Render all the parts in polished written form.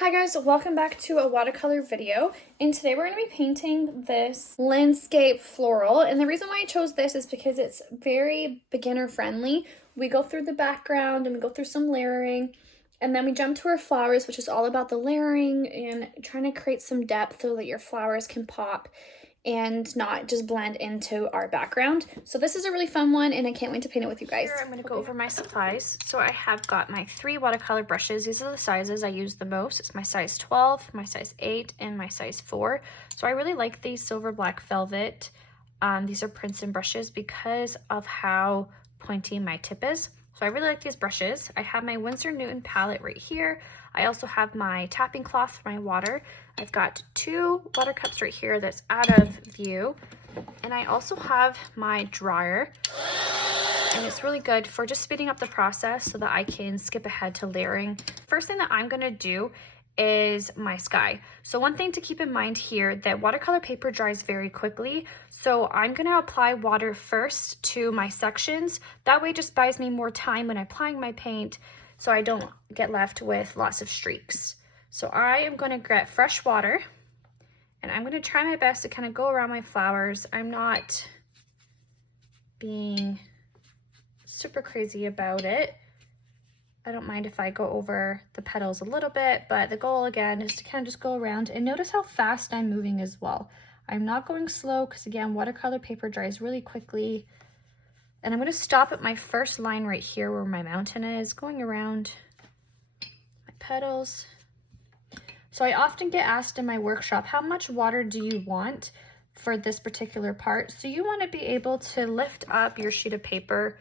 Hi guys, welcome back to a watercolor video, and today we're going to be painting this landscape floral. And the reason why I chose this is because it's very beginner friendly. We go through the background and we go through some layering, and then we jump to our flowers, which is all about the layering and trying to create some depth so that your flowers can pop and not just blend into our background. So this is a really fun one and I can't wait to paint it with you guys. Here I'm going to go over my supplies. So I have got my 3 watercolor brushes. These are the sizes I use the most. It's my size 12, my size 8, and my size 4. So I really like these silver black velvet. These are Princeton brushes because of how pointy my tip is. So I really like these brushes. I have my Winsor Newton palette right here. I also have my tapping cloth for my water. I've got 2 water cups right here that's out of view. And I also have my dryer. And it's really good for just speeding up the process so that I can skip ahead to layering. First thing that I'm gonna do is my sky. So one thing to keep in mind here, that watercolor paper dries very quickly. So I'm gonna apply water first to my sections. That way it just buys me more time when I'm applying my paint so I don't get left with lots of streaks. So I am gonna get fresh water and I'm gonna try my best to kind of go around my flowers. I'm not being super crazy about it. I don't mind if I go over the petals a little bit, but the goal again is to kind of just go around and notice how fast I'm moving as well. I'm not going slow because again, watercolor paper dries really quickly. And I'm going to stop at my first line right here where my mountain is, going around my petals. So I often get asked in my workshop, how much water do you want for this particular part? So you want to be able to lift up your sheet of paper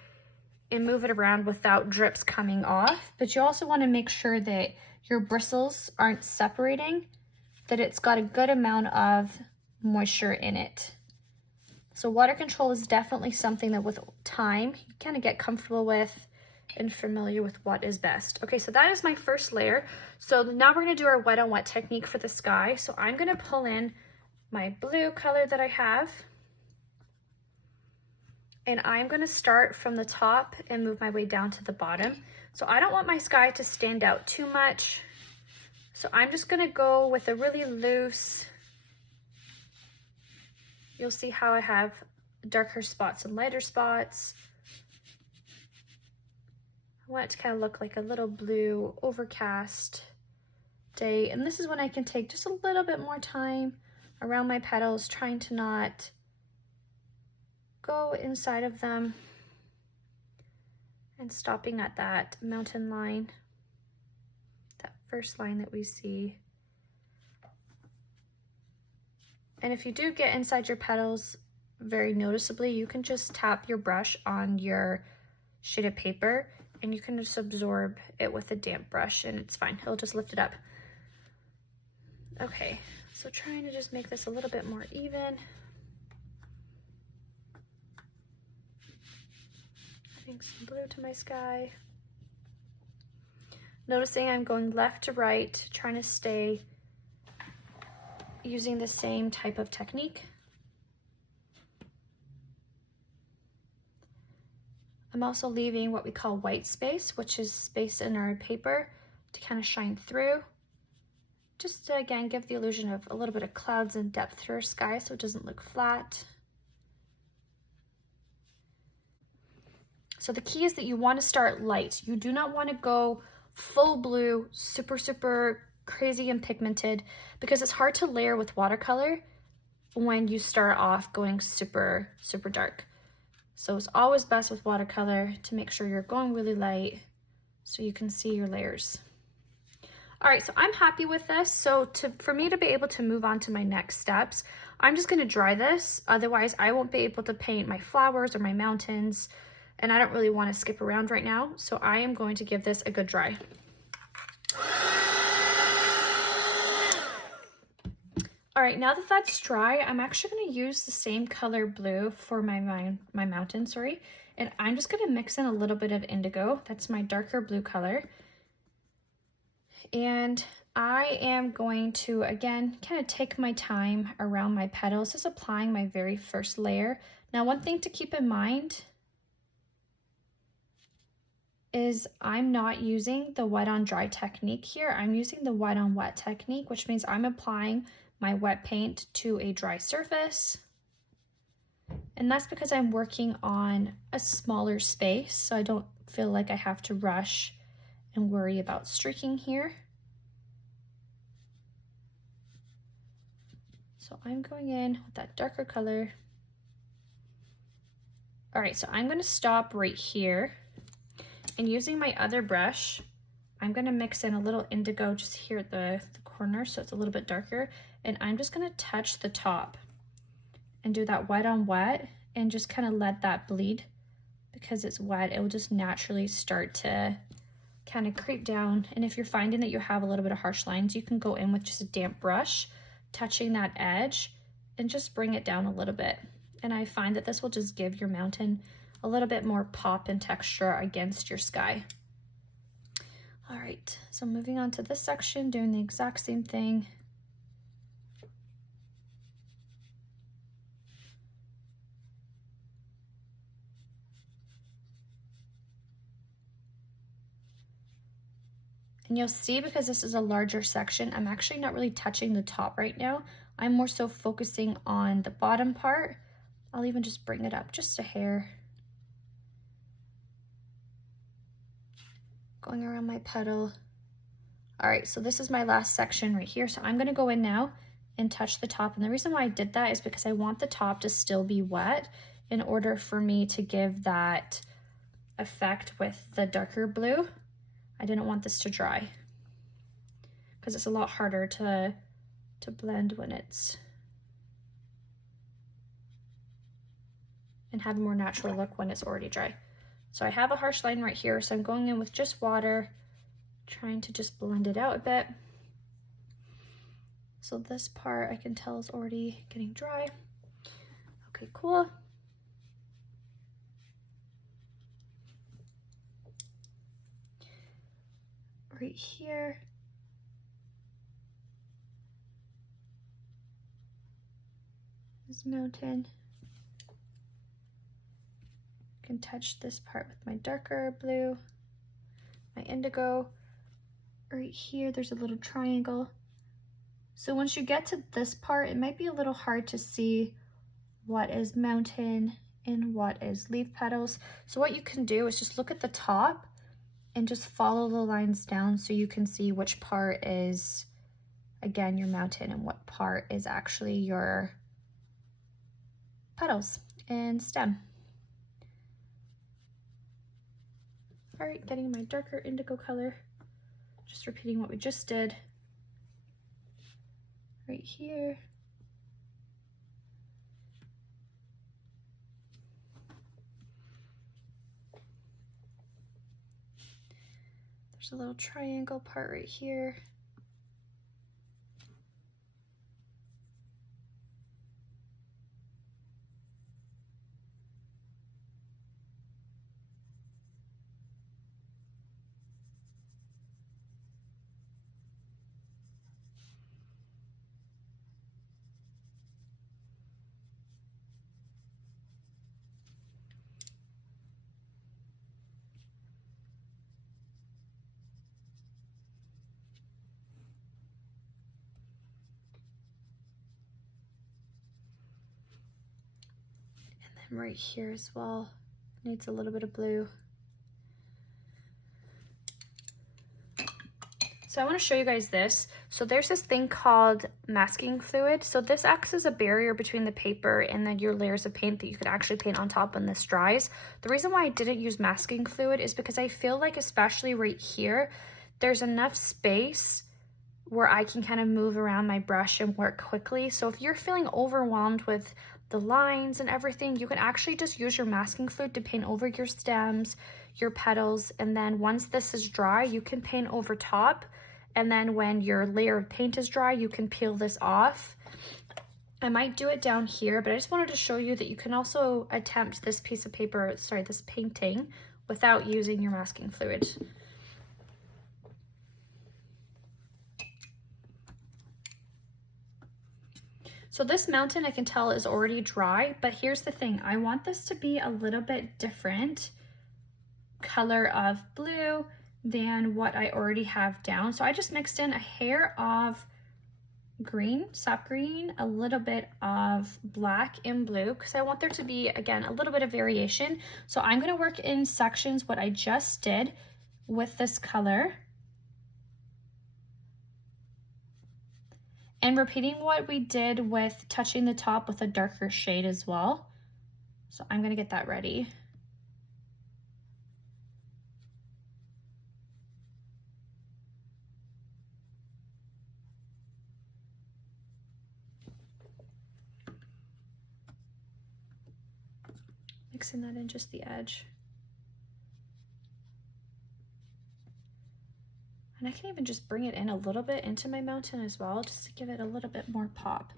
and move it around without drips coming off, but you also want to make sure that your bristles aren't separating, that it's got a good amount of moisture in it. So water control is definitely something that with time you kind of get comfortable with and familiar with what is best. Okay, so that is my first layer. So now we're going to do our wet on wet technique for the sky. So I'm going to pull in my blue color that I have. And I'm going to start from the top and move my way down to the bottom. So I don't want my sky to stand out too much. So I'm just going to go with a really loose. You'll see how I have darker spots and lighter spots. I want it to kind of look like a little blue overcast day. And this is when I can take just a little bit more time around my petals, trying to not go inside of them and stopping at that mountain line, that first line that we see. And if you do get inside your petals very noticeably, you can just tap your brush on your sheet of paper and you can just absorb it with a damp brush and it's fine, it'll just lift it up. Okay, so trying to just make this a little bit more even. Some blue to my sky. Noticing I'm going left to right, trying to stay using the same type of technique. I'm also leaving what we call white space, which is space in our paper to kind of shine through. Just to again give the illusion of a little bit of clouds and depth through our sky so it doesn't look flat. So the key is that you want to start light. You do not want to go full blue, super crazy and pigmented, because it's hard to layer with watercolor when you start off going super dark. So it's always best with watercolor to make sure you're going really light so you can see your layers. All right, so I'm happy with this. So for me to be able to move on to my next steps, I'm just going to dry this. Otherwise, I won't be able to paint my flowers or my mountains. And I don't really want to skip around right now, so I am going to give this a good dry. All right, now that that's dry, I'm actually going to use the same color blue for my mountain, and I'm just going to mix in a little bit of indigo. That's my darker blue color. And I am going to, again, kind of take my time around my petals, just applying my very first layer. Now, one thing to keep in mind is I'm not using the wet on dry technique here. I'm using the wet on wet technique, which means I'm applying my wet paint to a dry surface. And that's because I'm working on a smaller space, so I don't feel like I have to rush and worry about streaking here. So I'm going in with that darker color. All right, so I'm going to stop right here, and using my other brush, I'm going to mix in a little indigo just here at the corner so it's a little bit darker, and I'm just going to touch the top and do that wet on wet and just kind of let that bleed. Because it's wet, it will just naturally start to kind of creep down. And if you're finding that you have a little bit of harsh lines, you can go in with just a damp brush, touching that edge and just bring it down a little bit. And I find that this will just give your mountain a little bit more pop and texture against your sky. All right, so moving on to this section, doing the exact same thing. And you'll see, because this is a larger section, I'm actually not really touching the top right now. I'm more so focusing on the bottom part. I'll even just bring it up just a hair. Going around my petal. All right, so this is my last section right here. So I'm gonna go in now and touch the top. And the reason why I did that is because I want the top to still be wet in order for me to give that effect with the darker blue. I didn't want this to dry because it's a lot harder to blend when it's, and have a more natural look when it's already dry. So I have a harsh line right here, so I'm going in with just water, trying to just blend it out a bit. So this part I can tell is already getting dry. Okay, cool. Right here. This mountain. I can touch this part with my darker blue, my indigo. Right here, there's a little triangle. So once you get to this part, it might be a little hard to see what is mountain and what is leaf petals. So what you can do is just look at the top and just follow the lines down so you can see which part is, again, your mountain and what part is actually your petals and stem. All right, getting my darker indigo color, just repeating what we just did. Right here. There's a little triangle part right here. Right here as well, needs a little bit of blue. So I want to show you guys this. So there's this thing called masking fluid. So this acts as a barrier between the paper and then your layers of paint that you could actually paint on top when this dries. The reason why I didn't use masking fluid is because I feel like, especially right here, there's enough space where I can kind of move around my brush and work quickly. So if you're feeling overwhelmed with the lines and everything, you can actually just use your masking fluid to paint over your stems, your petals, and then once this is dry, you can paint over top. And then when your layer of paint is dry, you can peel this off. I might do it down here, but I just wanted to show you that you can also attempt this piece of paper, sorry, this painting without using your masking fluid. So this mountain I can tell is already dry, but here's the thing. I want this to be a little bit different color of blue than what I already have down. So I just mixed in a hair of green, sap green, a little bit of black and blue because I want there to be, again, a little bit of variation. So I'm going to work in sections what I just did with this color and repeating what we did with touching the top with a darker shade as well. So I'm going to get that ready. Mixing that in just the edge. And I can even just bring it in a little bit into my mountain as well, just to give it a little bit more pop.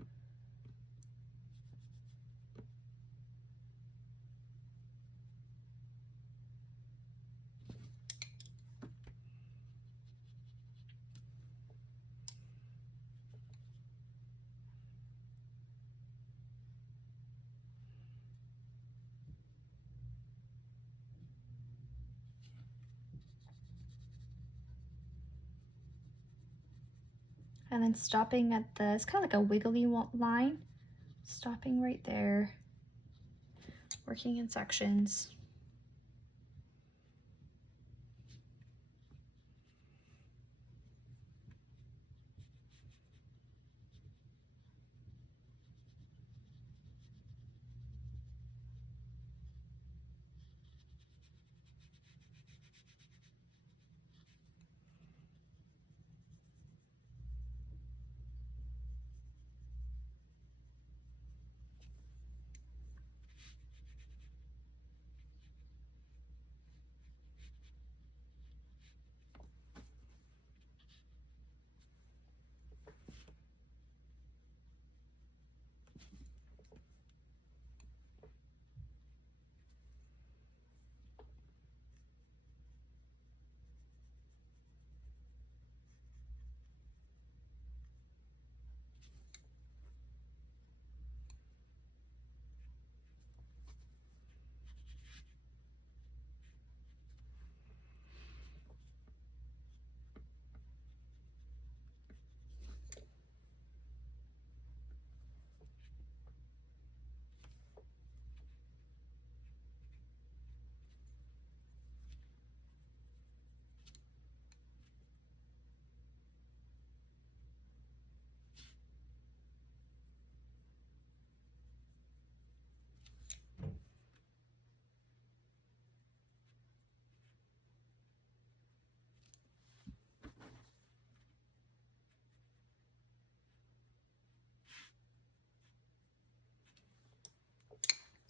And then stopping at the, it's kind of like a wiggly line, stopping right there, working in sections.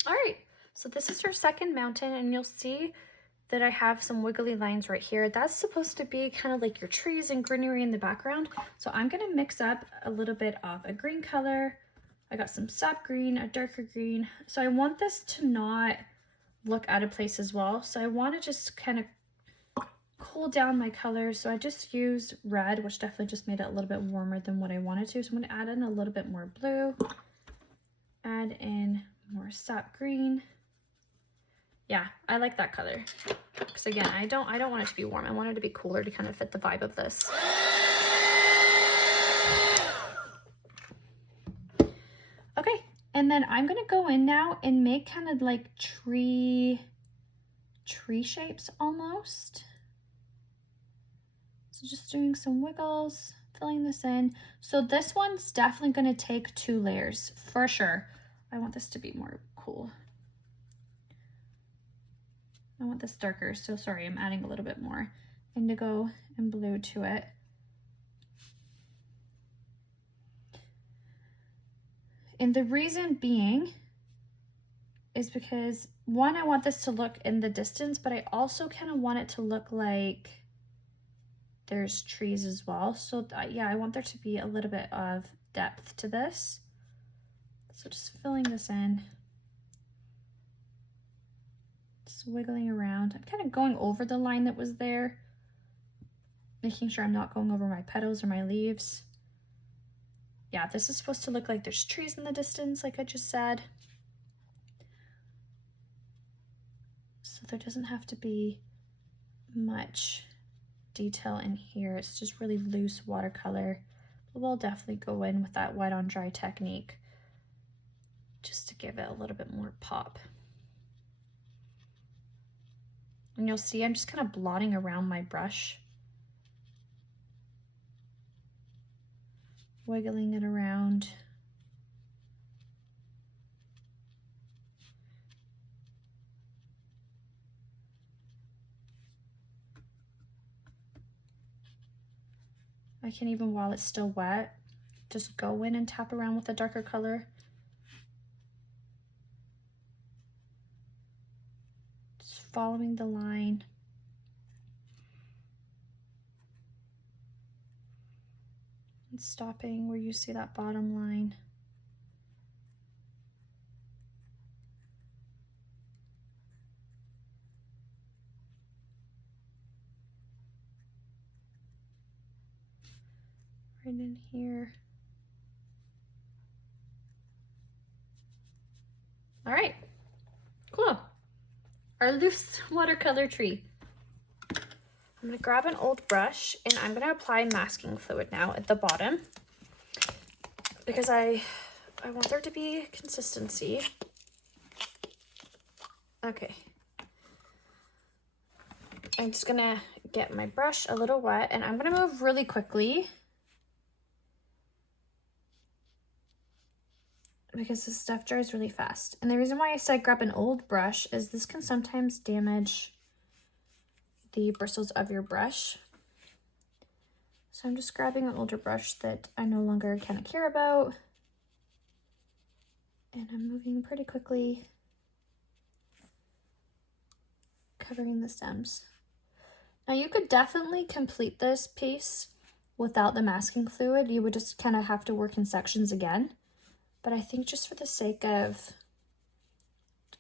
All right, so this is your second mountain, and you'll see that I have some wiggly lines right here. That's supposed to be kind of like your trees and greenery in the background. So I'm gonna mix up a little bit of a green color. I got some sap green, a darker green. So I want this to not look out of place as well. So I wanna just kind of cool down my colors. So I just used red, which definitely just made it a little bit warmer than what I wanted to. So I'm gonna add in a little bit more blue, add in more sap green. Yeah, I like that color because again, I don't want it to be warm. I want it to be cooler to kind of fit the vibe of this. Okay, and then I'm gonna go in now and make kind of like tree shapes almost. So just doing some wiggles, filling this in. So this one's definitely gonna take 2 layers for sure. I want this to be more cool. I want this darker, so sorry, I'm adding a little bit more indigo and blue to it. And the reason being is because, one, I want this to look in the distance, but I also kind of want it to look like there's trees as well. So yeah, I want there to be a little bit of depth to this. So just filling this in. Just wiggling around. I'm kind of going over the line that was there, making sure I'm not going over my petals or my leaves. Yeah, this is supposed to look like there's trees in the distance, like I just said. So there doesn't have to be much detail in here. It's just really loose watercolor. But we'll definitely go in with that wet on dry technique just to give it a little bit more pop. And you'll see I'm just kind of blotting around my brush, wiggling it around. I can even, while it's still wet, just go in and tap around with a darker color. Just following the line. And stopping where you see that bottom line. Right in here. All right, cool. Our loose watercolor tree. I'm gonna grab an old brush and I'm gonna apply masking fluid now at the bottom because I want there to be consistency. Okay. I'm just gonna get my brush a little wet and I'm gonna move really quickly because this stuff dries really fast. And the reason why I said grab an old brush is this can sometimes damage the bristles of your brush. So I'm just grabbing an older brush that I no longer kind of care about. And I'm moving pretty quickly, covering the stems. Now you could definitely complete this piece without the masking fluid. You would just kind of have to work in sections again. But I think just for the sake of,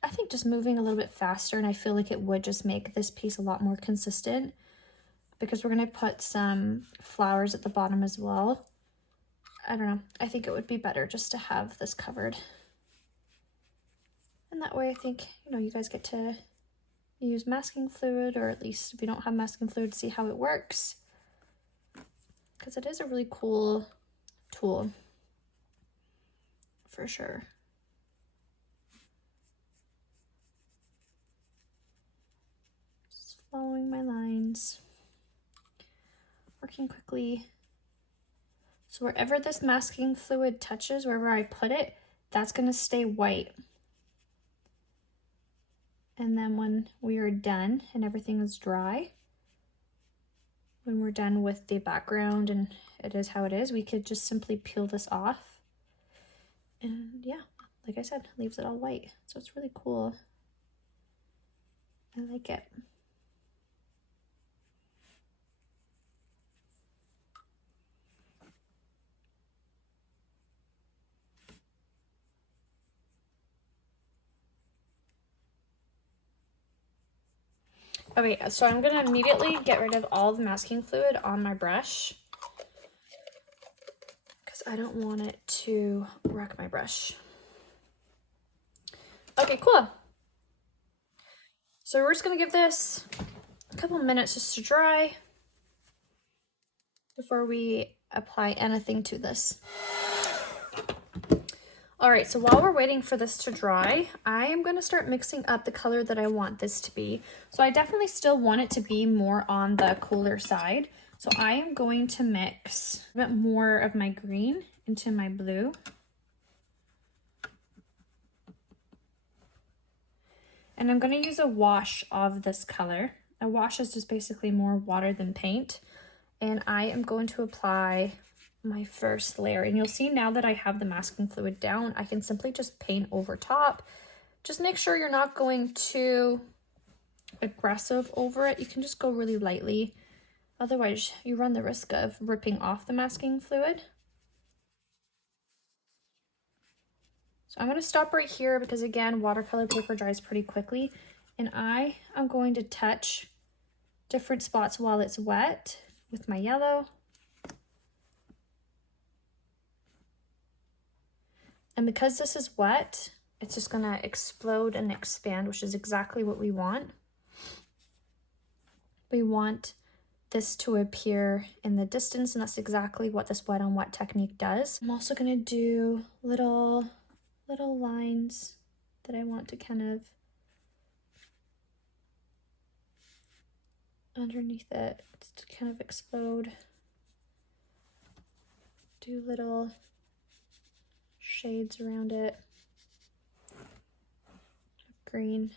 I think just moving a little bit faster, and I feel like it would just make this piece a lot more consistent because we're going to put some flowers at the bottom as well. I don't know. I think it would be better just to have this covered. And that way I think, you know, you guys get to use masking fluid, or at least if you don't have masking fluid, see how it works. Because it is a really cool tool. For sure. Just following my lines, working quickly. So wherever this masking fluid touches, wherever I put it, that's going to stay white. And then when we are done and everything is dry, when we're done with the background and it is how it is, we could just simply peel this off. And yeah, like I said, leaves it all white. So it's really cool. I like it. Okay, so I'm gonna immediately get rid of all the masking fluid on my brush because I don't want it to wreck my brush. Okay, cool. So we're just gonna give this a couple minutes just to dry before we apply anything to this. All right, so while we're waiting for this to dry, I am gonna start mixing up the color that I want this to be. So I definitely still want it to be more on the cooler side. So I am going to mix a bit more of my green into my blue. And I'm gonna use a wash of this color. A wash is just basically more water than paint. And I am going to apply my first layer, and you'll see now that I have the masking fluid down, I can simply just paint over top. Just make sure you're not going too aggressive over it. You can just go really lightly, otherwise you run the risk of ripping off the masking fluid. So I'm going to stop right here because again, watercolor paper dries pretty quickly, and I am going to touch different spots while it's wet with my yellow. And because this is wet, it's just gonna explode and expand, which is exactly what we want. we want this to appear in the distance, and that's exactly what this wet on wet technique does. I'm also going to do little lines that I want to kind of underneath it to kind of explode. Do little shades around it of green.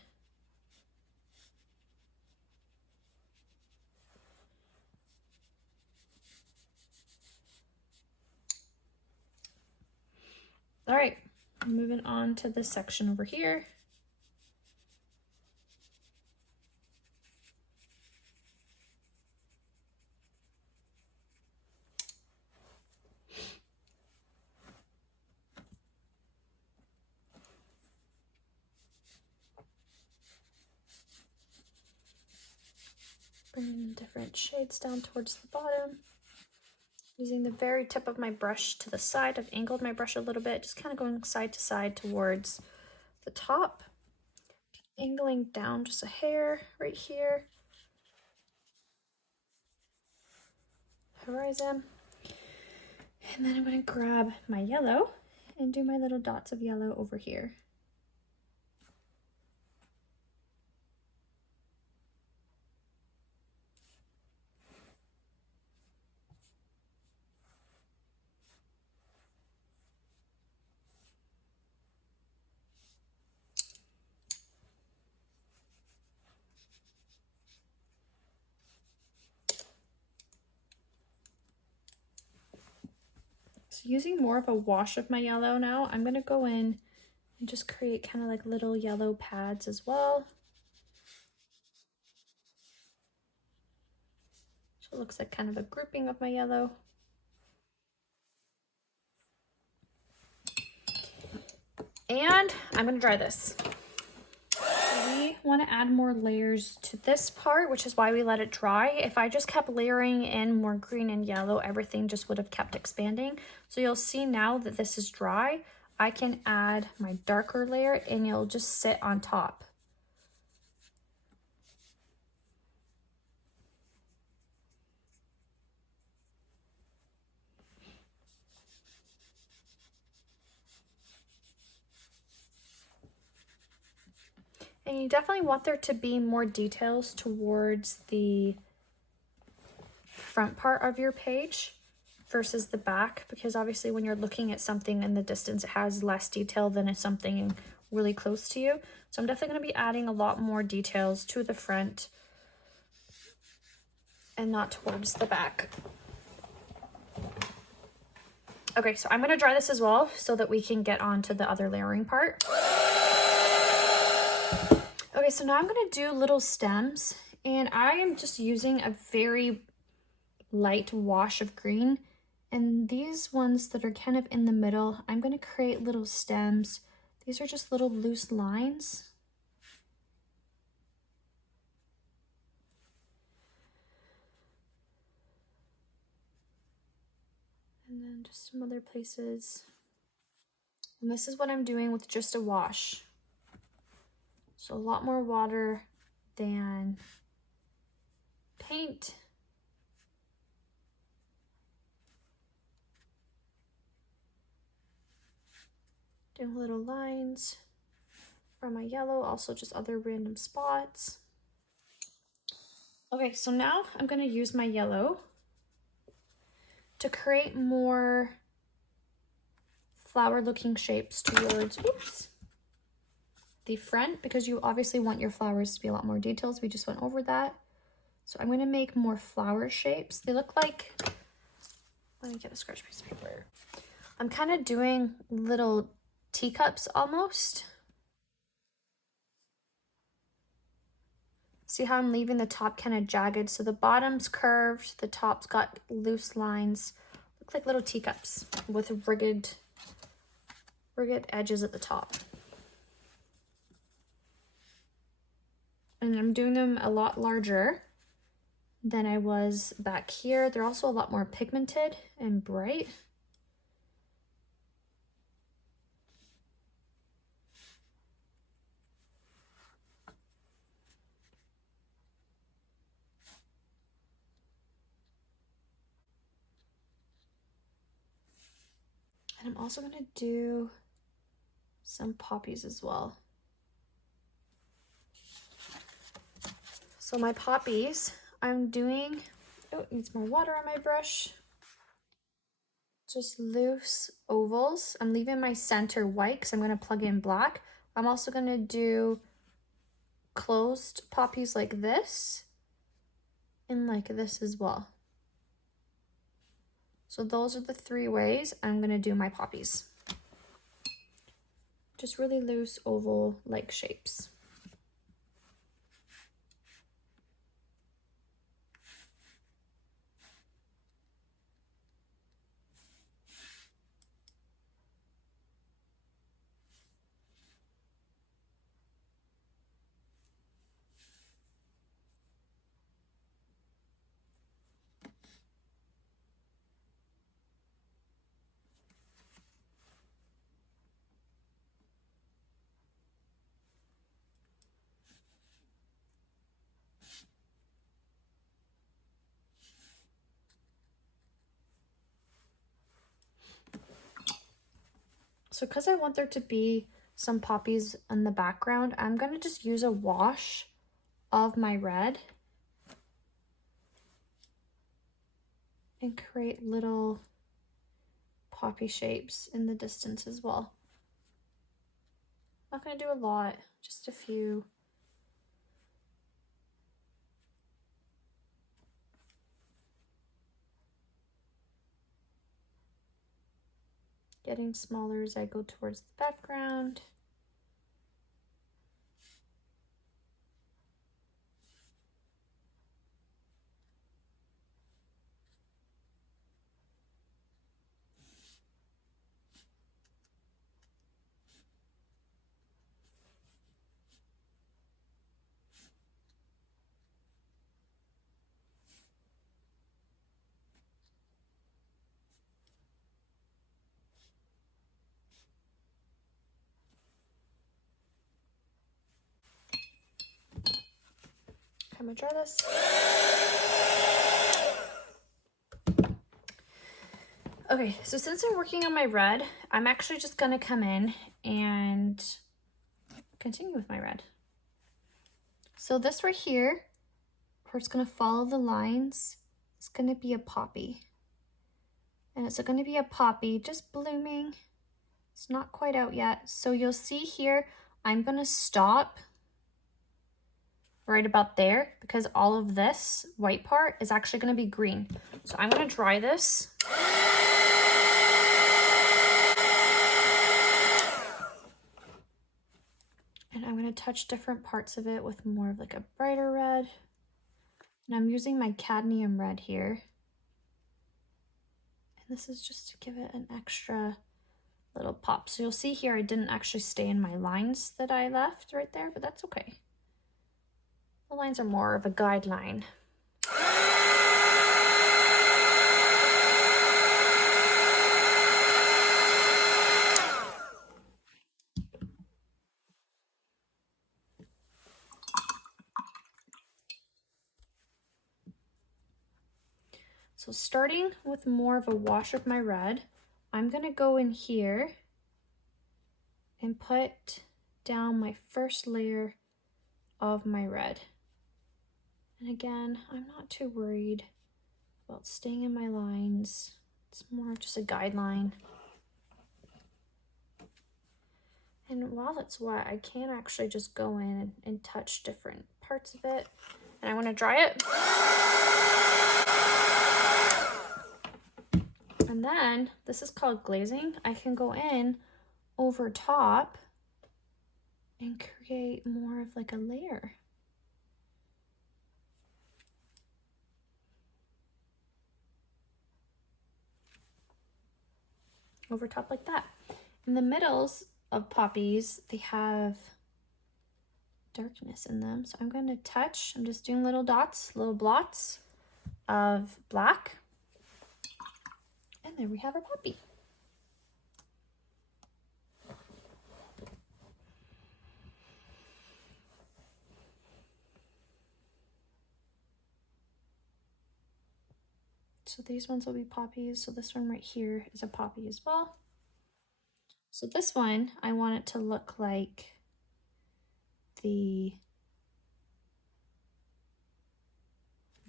All right, moving on to this section over here. Bringing different shades down towards the bottom. Using the very tip of my brush to the side, I've angled my brush a little bit, just kind of going side to side towards the top. Angling down just a hair right here. Horizon. And then I'm going to grab my yellow and do my little dots of yellow over here. So using more of a wash of my yellow now, I'm going to go in and just create kind of like little yellow pads as well. So it looks like kind of a grouping of my yellow. And I'm going to dry this. We want to add more layers to this part, which is why we let it dry. If I just kept layering in more green and yellow, everything just would have kept expanding. So you'll see now that this is dry, I can add my darker layer and it'll just sit on top. And you definitely want there to be more details towards the front part of your page versus the back, because obviously when you're looking at something in the distance, it has less detail than it's something really close to you. So I'm definitely going to be adding a lot more details to the front and not towards the back. Okay, so I'm going to dry this as well so that we can get on to the other layering part. Okay, so now I'm going to do little stems, and I am just using a very light wash of green, and these ones that are kind of in the middle, I'm going to create little stems. These are just little loose lines. And then just some other places. And this is what I'm doing with just a wash. So a lot more water than paint. Doing little lines from my yellow, also just other random spots. Okay, so now I'm going to use my yellow to create more flower looking shapes towards, oops, the front, because you obviously want your flowers to be a lot more details. We just went over that. So I'm going to make more flower shapes. They look like, let me get a scratch piece of paper. I'm kind of doing little teacups almost. See how I'm leaving the top kind of jagged? So the bottom's curved, the top's got loose lines. Look like little teacups with rigged edges at the top. And I'm doing them a lot larger than I was back here. They're also a lot more pigmented and bright. And I'm also gonna do some poppies as well. So my poppies, I'm doing, oh, it needs more water on my brush. Just loose ovals. I'm leaving my center white because I'm gonna plug in black. I'm also gonna do closed poppies like this and like this as well. So those are the 3 ways I'm gonna do my poppies. Just really loose oval like shapes. So because I want there to be some poppies in the background, I'm gonna just use a wash of my red and create little poppy shapes in the distance as well. Not gonna do a lot, just a few. Getting smaller as I go towards the background. I'm gonna try this. Okay, so since I'm working on my red, I'm actually just gonna come in and continue with my red. So this right here, where it's gonna follow the lines, it's gonna be a poppy. And it's gonna be a poppy just blooming. It's not quite out yet. So you'll see here, I'm gonna stop right about there because all of this white part is actually gonna be green. So I'm gonna dry this. And I'm gonna touch different parts of it with more of like a brighter red. And I'm using my cadmium red here. And this is just to give it an extra little pop. So you'll see here I didn't actually stay in my lines that I left right there, but that's okay. The lines are more of a guideline. So starting with more of a wash of my red, I'm gonna go in here and put down my first layer of my red. And again, I'm not too worried about staying in my lines. It's more of just a guideline. And while it's wet, I can actually just go in and touch different parts of it. And I want to dry it. And then, this is called glazing. I can go in over top and create more of like a layer. Over top like that. In the middles of poppies, they have darkness in them. So I'm going to touch, I'm just doing little dots, little blots of black. And there we have our poppy. So these ones will be poppies. So this one right here is a poppy as well. So this one, I want it to look like the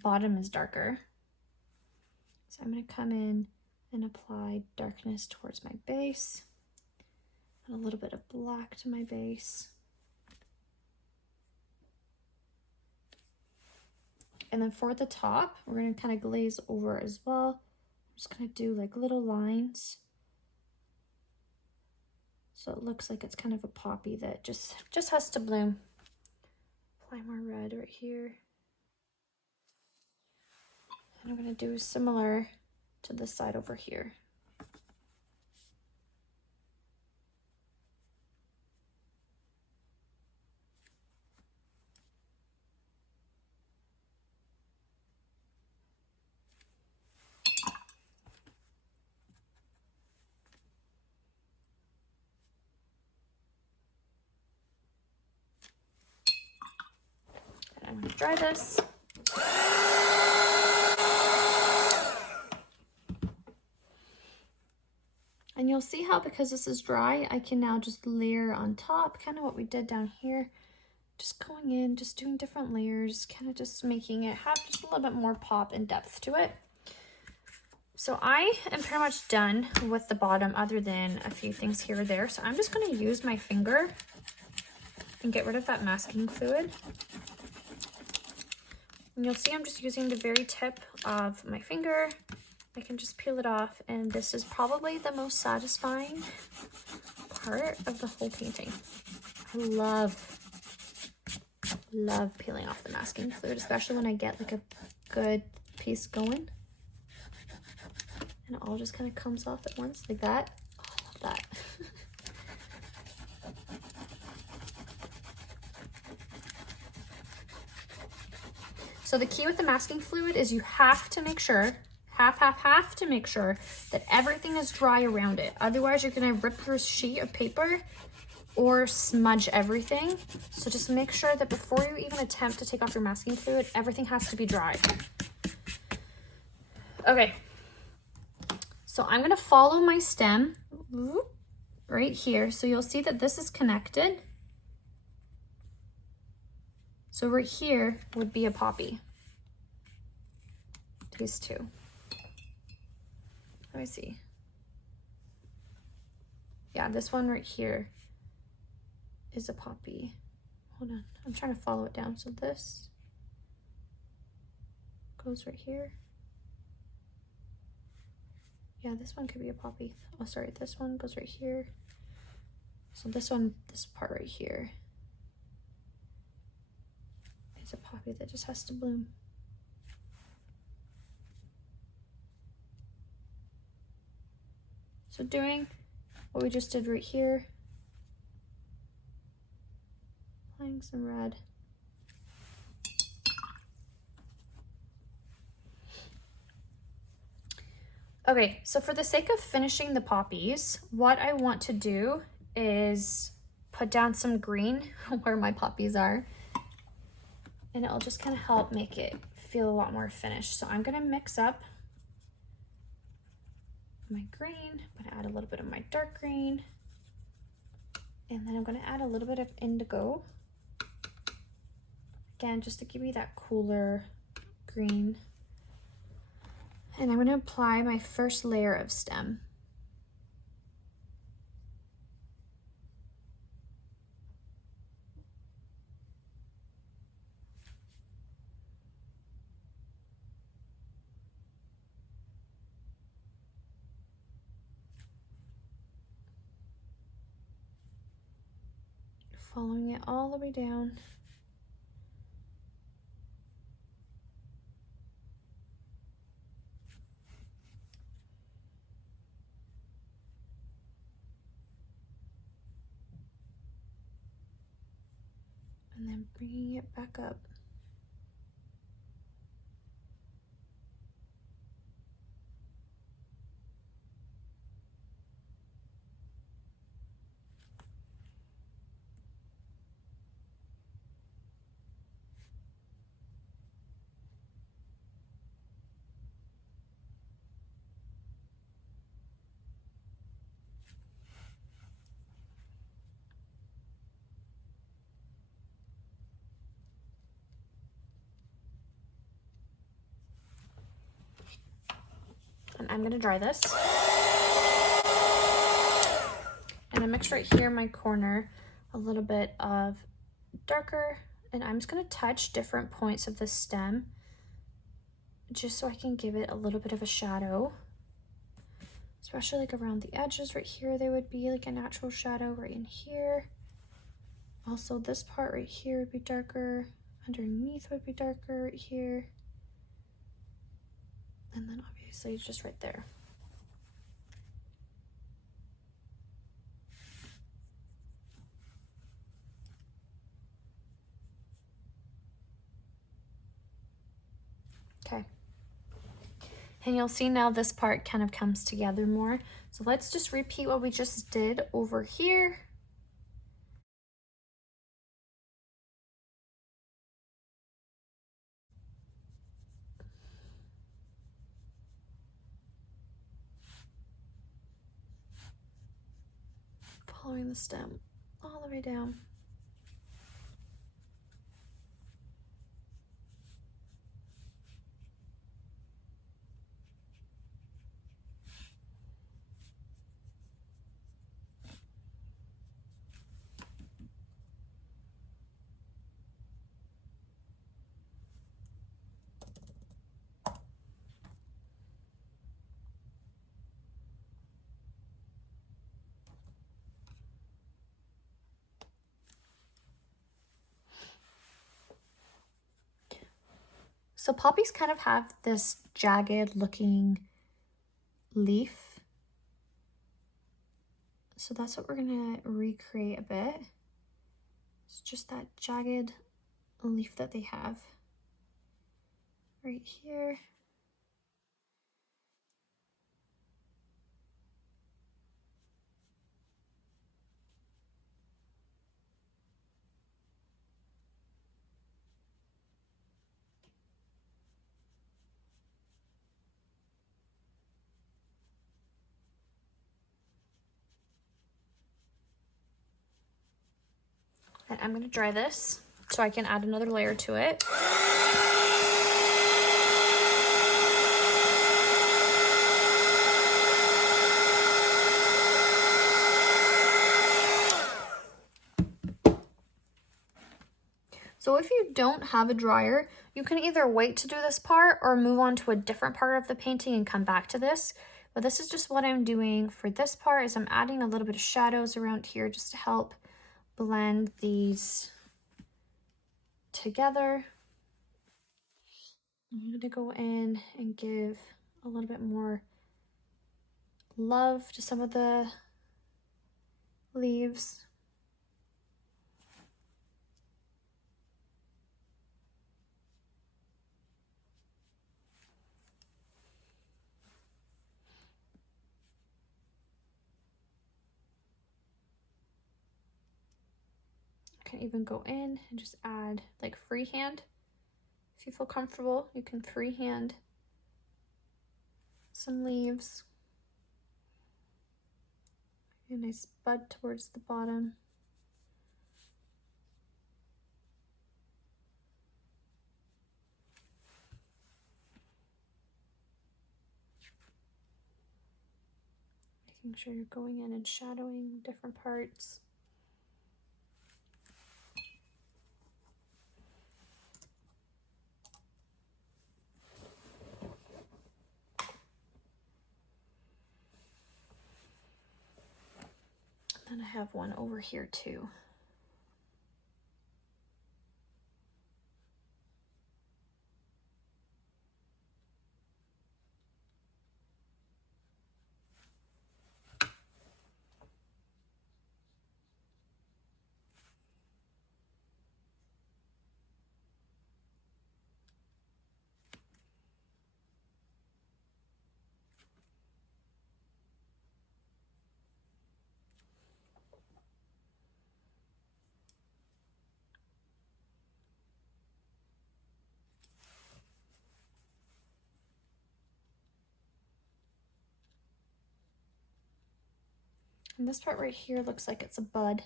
bottom is darker. So I'm going to come in and apply darkness towards my base. Add a little bit of black to my base. And then for the top, we're going to kind of glaze over as well. I'm just going to do like little lines. So it looks like it's kind of a poppy that just has to bloom. Apply more red right here. And I'm going to do similar to this side over here. And I'm going to dry this. And you'll see how, because this is dry, I can now just layer on top, kind of what we did down here. Just going in, just doing different layers, kind of just making it have just a little bit more pop and depth to it. So I am pretty much done with the bottom, other than a few things here or there. So I'm just going to use my finger and get rid of that masking fluid. And you'll see I'm just using the very tip of my finger. I can just peel it off, and this is probably the most satisfying part of the whole painting. I love peeling off the masking fluid, especially when I get like a good piece going. And it all just kind of comes off at once like that. Oh, I love that. So the key with the masking fluid is you have to make sure, have to make sure that everything is dry around it. Otherwise, you're gonna rip your sheet of paper or smudge everything. So just make sure that before you even attempt to take off your masking fluid, everything has to be dry. Okay, so I'm gonna follow my stem right here. So you'll see that this is connected. So right here would be a poppy. These two. Let me see. Yeah, this one right here is a poppy. Hold on, I'm trying to follow it down. So this goes right here. Yeah, this one could be a poppy. Oh, sorry, this one goes right here. So this one, this part right here is a poppy that just has to bloom. So doing what we just did right here, applying some red. Okay, so for the sake of finishing the poppies, what I want to do is put down some green where my poppies are, and it'll just kind of help make it feel a lot more finished. So I'm gonna mix up my green, I'm gonna add a little bit of my dark green, and then I'm gonna add a little bit of indigo. Again, just to give me that cooler green. And I'm gonna apply my first layer of stem. Following it all the way down. And then bringing it back up. And I'm gonna dry this. And I mixed right here in my corner a little bit of darker, and I'm just gonna touch different points of the stem just so I can give it a little bit of a shadow, especially like around the edges right here. There would be like a natural shadow right in here. Also this part right here would be darker, underneath would be darker right here, and then obviously just right there. Okay. And you'll see now this part kind of comes together more. So let's just repeat what we just did over here. Following the stem all the way down. So poppies kind of have this jagged looking leaf. So that's what we're gonna recreate a bit. It's just that jagged leaf that they have right here. And I'm gonna dry this so I can add another layer to it. So if you don't have a dryer, you can either wait to do this part or move on to a different part of the painting and come back to this. But this is just what I'm doing for this part, is I'm adding a little bit of shadows around here just to help blend these together. I'm going to go in and give a little bit more love to some of the leaves. I can even go in and just add like freehand. If you feel comfortable, you can freehand some leaves. A nice bud towards the bottom. Making sure you're going in and shadowing different parts. And I have one over here too. And this part right here looks like it's a bud.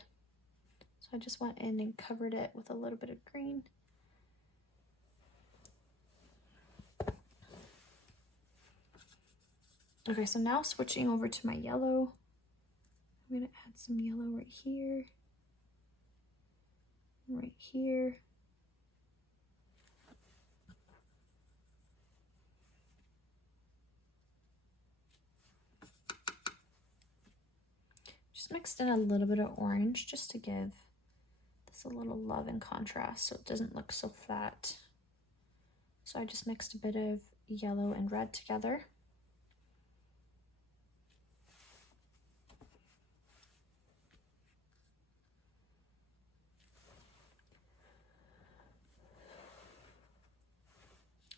So I just went in and covered it with a little bit of green. Okay, so now switching over to my yellow. I'm gonna add some yellow right here. Right here. Just mixed in a little bit of orange just to give this a little love and contrast so it doesn't look so flat. So I just mixed a bit of yellow and red together.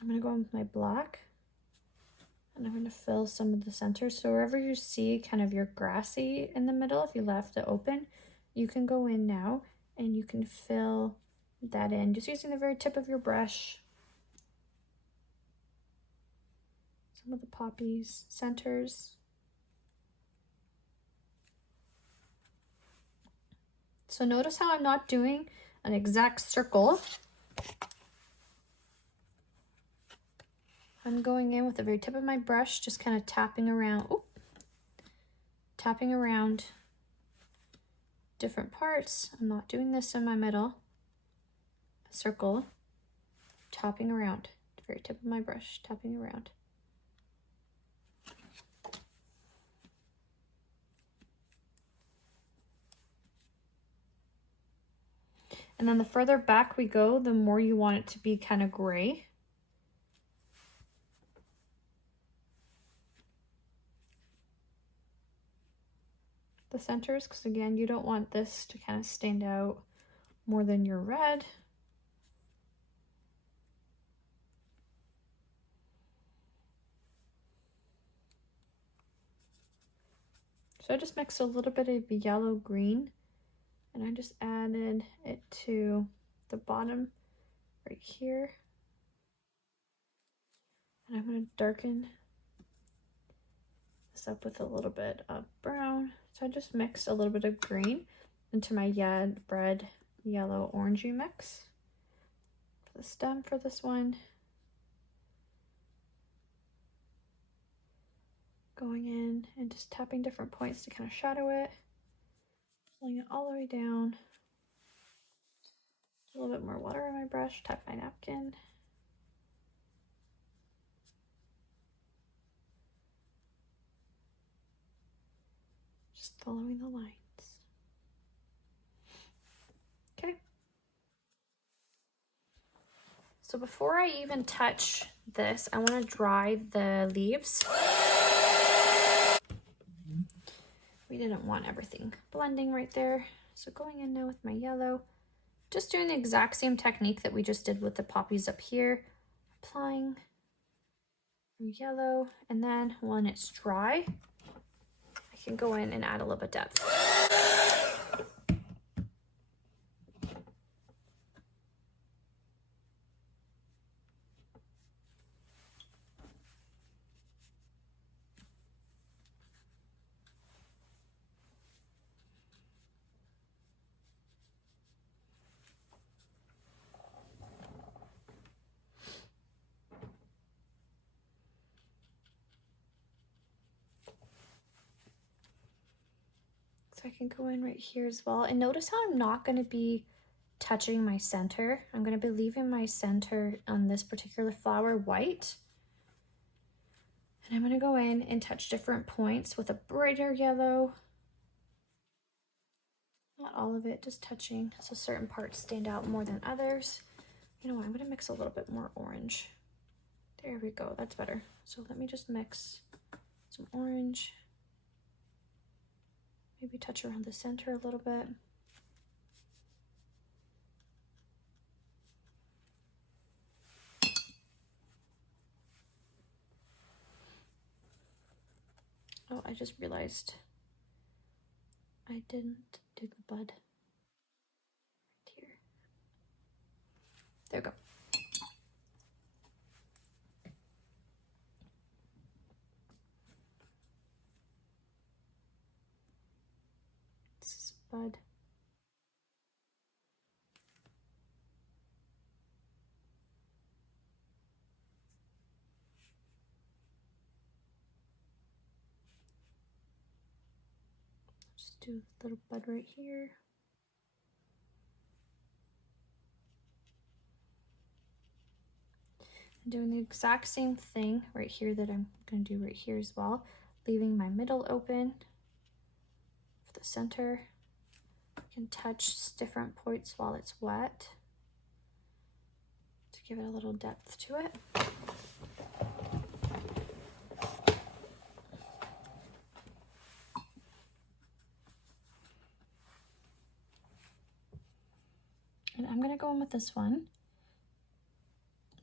I'm gonna go in with my black and I'm gonna fill some of the center. So wherever you see kind of your grassy in the middle, if you left it open, you can go in now and you can fill that in just using the very tip of your brush. Some of the poppies, centers. So notice how I'm not doing an exact circle. I'm going in with the very tip of my brush, just kind of tapping around, tapping around different parts. I'm not doing this in my middle. A circle, tapping around, the very tip of my brush, tapping around. And then the further back we go, the more you want it to be kind of gray. The centers, because again, you don't want this to kind of stand out more than your red. So I just mixed a little bit of yellow green and I just added it to the bottom right here. And I'm going to darken this up with a little bit of brown. So I just mixed a little bit of green into my red, yellow, orangey mix. For the stem for this one. Going in and just tapping different points to kind of shadow it. Pulling it all the way down. A little bit more water on my brush, tap my napkin. Just following the lines. Okay. So before I even touch this, I want to dry the leaves. We didn't want everything blending right there. So going in now with my yellow, just doing the exact same technique that we just did with the poppies up here. Applying yellow, and then when it's dry, I can go in and add a little bit of depth. So I can go in right here as well. And notice how I'm not going to be touching my center. I'm going to be leaving my center on this particular flower white. And I'm going to go in and touch different points with a brighter yellow. Not all of it, just touching. So certain parts stand out more than others. You know what, I'm going to mix a little bit more orange. There we go, that's better. So let me just mix some orange. Maybe touch around the center a little bit. Oh, I just realized I didn't do the bud right here. There we go. This is a bud. do a little bud right here. I'm doing the exact same thing right here that I'm going to do right here as well, leaving my middle open for the center. I can touch different points while it's wet to give it a little depth to it. And I'm going to go in with this one.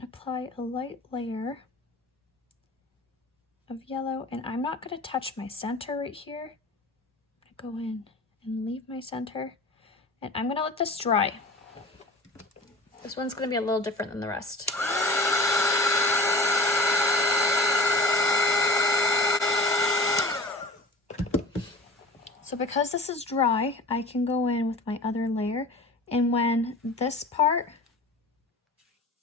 Apply a light layer of yellow, and I'm not going to touch my center right here. I'm going to go in and leave my center, and I'm going to let this dry. This one's going to be a little different than the rest. So because this is dry, I can go in with my other layer, and when this part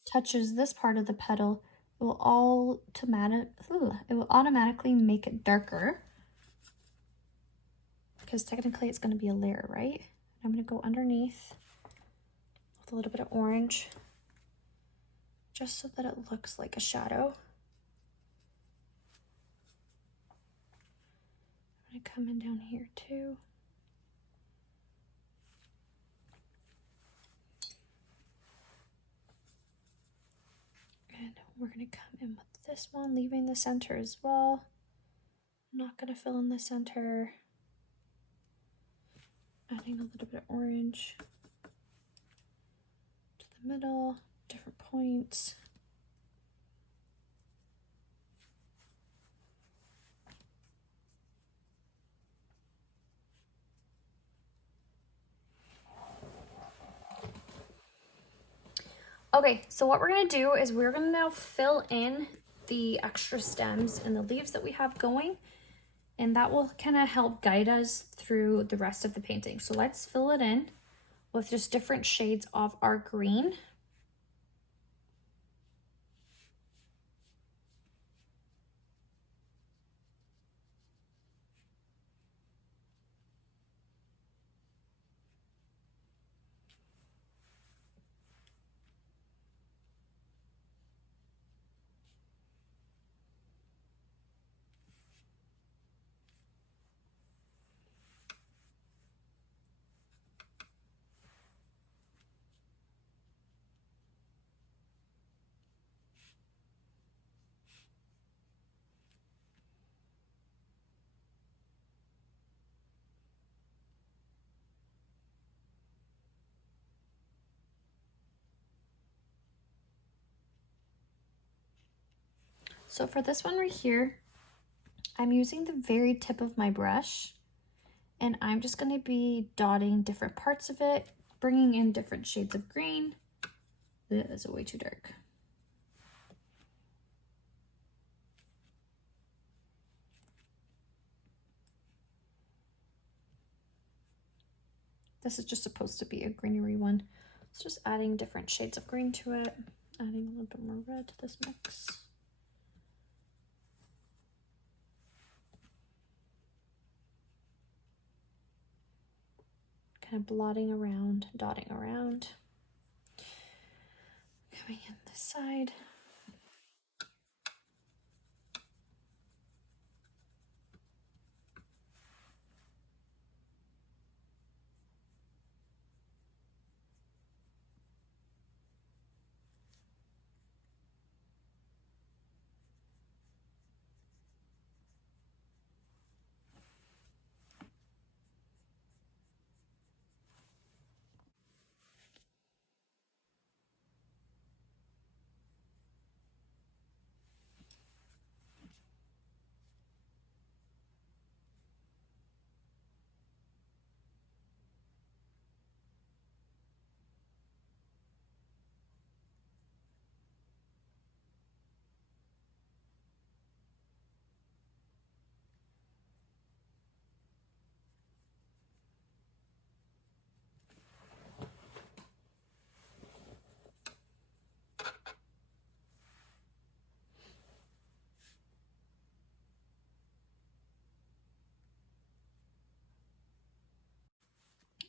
touches this part of the petal, it will automatically make it darker, because technically it's going to be a layer, right? I'm going to go underneath with a little bit of orange, just so that it looks like a shadow. I'm going to come in down here too. And we're going to come in with this one, leaving the center as well. I'm not going to fill in the center. Adding a little bit of orange to the middle, different points. Okay, so what we're gonna do is we're gonna now fill in the extra stems and the leaves that we have going, and that will kind of help guide us through the rest of the painting. So let's fill it in with just different shades of our green. So for this one right here, I'm using the very tip of my brush, and I'm just going to be dotting different parts of it, bringing in different shades of green. That is way too dark. This is just supposed to be a greenery one. It's just adding different shades of green to it, adding a little bit more red to this mix. Kind of blotting around, dotting around. Coming in this side.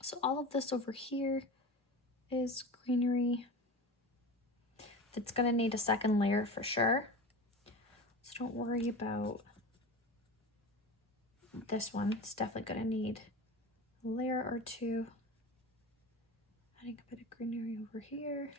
So all of this over here is greenery. It's gonna need a second layer for sure. So don't worry about this one. It's definitely gonna need a layer or two. Adding a bit of greenery over here.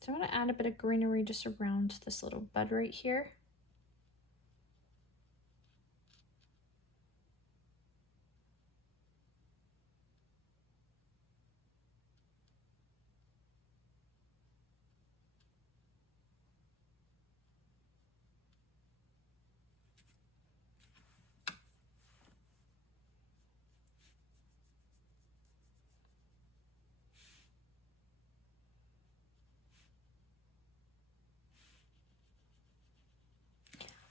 So I'm going to add a bit of greenery just around this little bud right here.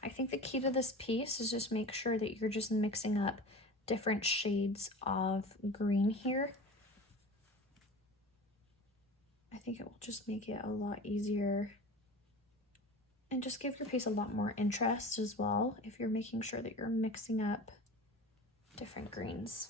I think the key to this piece is just make sure that you're just mixing up different shades of green here. I think it will just make it a lot easier and just give your piece a lot more interest as well if you're making sure that you're mixing up different greens.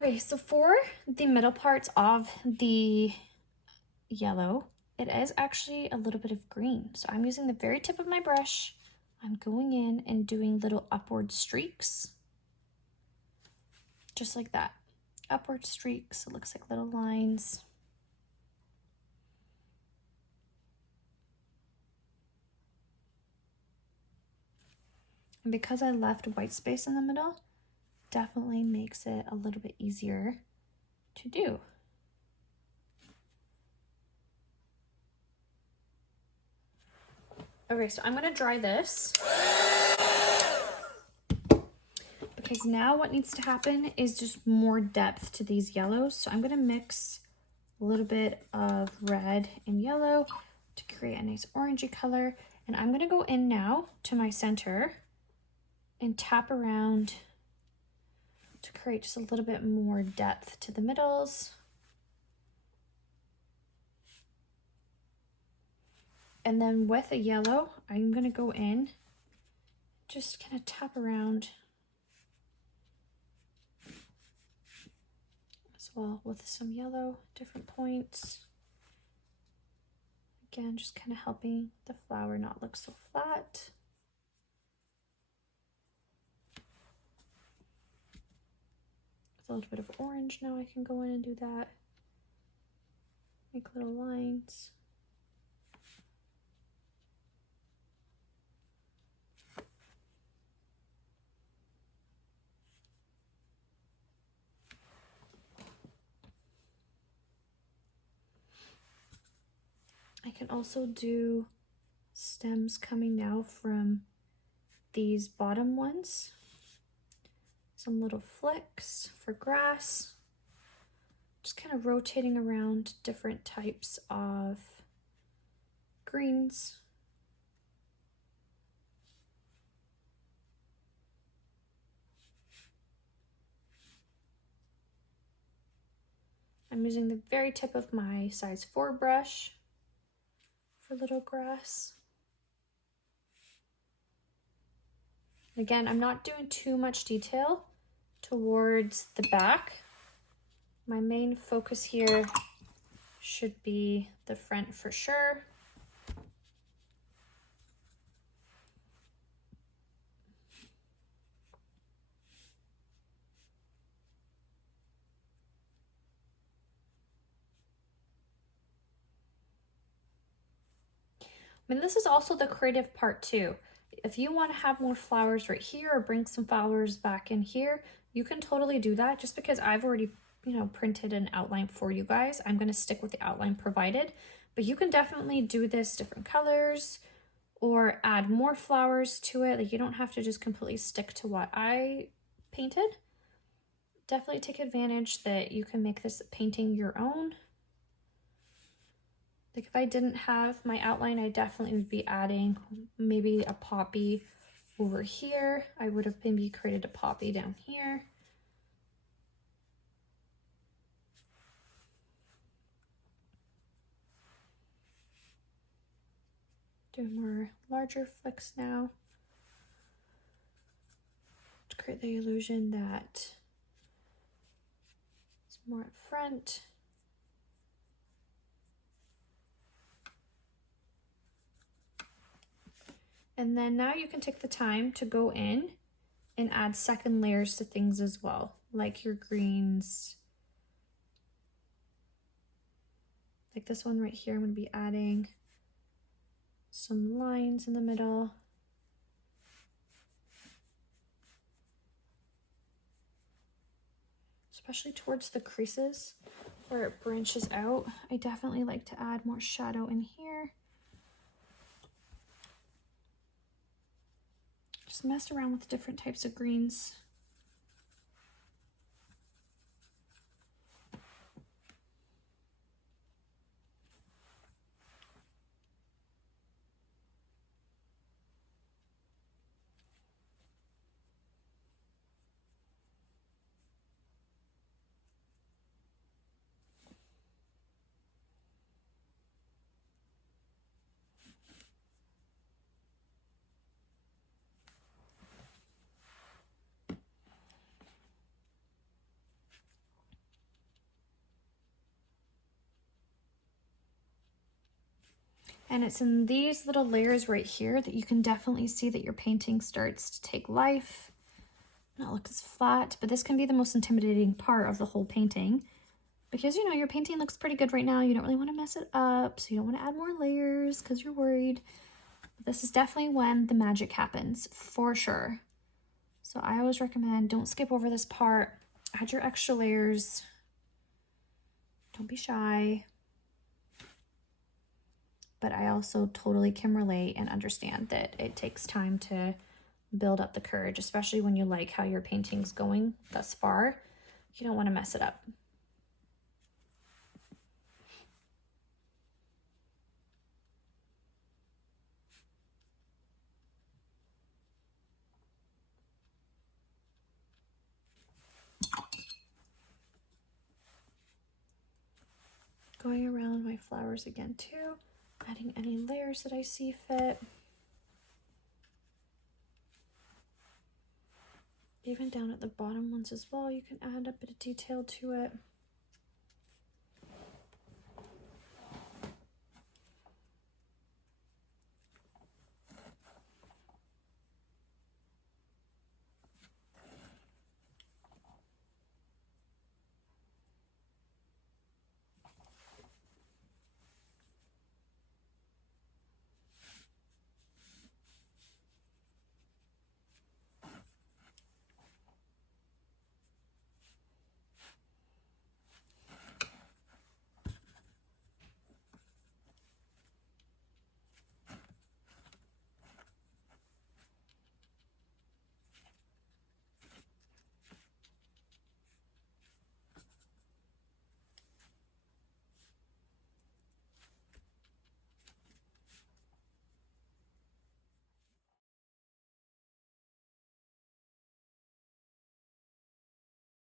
Okay, so for the middle parts of the yellow, it is actually a little bit of green. So I'm using the very tip of my brush. I'm going in and doing little upward streaks, just like that. Upward streaks, it looks like little lines. And because I left white space in the middle, definitely makes it a little bit easier to do. Okay, so I'm gonna dry this because now what needs to happen is just more depth to these yellows. So I'm gonna mix a little bit of red and yellow to create a nice orangey color. And I'm gonna go in now to my center and tap around to create just a little bit more depth to the middles. And then with a yellow, I'm gonna go in, just kind of tap around as well with some yellow, different points. Again, just kind of helping the flower not look so flat. With a little bit of orange now I can go in and do that. Make little lines. I can also do stems coming now from these bottom ones. Some little flicks for grass. Just kind of rotating around different types of greens. I'm using the very tip of my size 4 brush for little grass. Again, I'm not doing too much detail towards the back. My main focus here should be the front for sure. I mean, this is also the creative part too. If you want to have more flowers right here or bring some flowers back in here, you can totally do that. Just because I've already, printed an outline for you guys, I'm going to stick with the outline provided, but you can definitely do this different colors or add more flowers to it. Like, you don't have to just completely stick to what I painted. Definitely take advantage that you can make this painting your own. Like, if I didn't have my outline, I definitely would be adding maybe a poppy over here. I would have maybe created a poppy down here. Doing more larger flicks now to create the illusion that it's more up front. And then now you can take the time to go in and add second layers to things as well, like your greens. Like this one right here, I'm going to be adding some lines in the middle. Especially towards the creases where it branches out. I definitely like to add more shadow in here. Just mess around with different types of greens. And it's in these little layers right here that you can definitely see that your painting starts to take life. Not look as flat, but this can be the most intimidating part of the whole painting because your painting looks pretty good right now. You don't really want to mess it up, so you don't want to add more layers because you're worried. But this is definitely when the magic happens, for sure. So I always recommend don't skip over this part. Add your extra layers. Don't be shy. But I also totally can relate and understand that it takes time to build up the courage, especially when you like how your painting's going thus far. You don't want to mess it up. Going around my flowers again too. Adding any layers that I see fit. Even down at the bottom ones as well, you can add a bit of detail to it.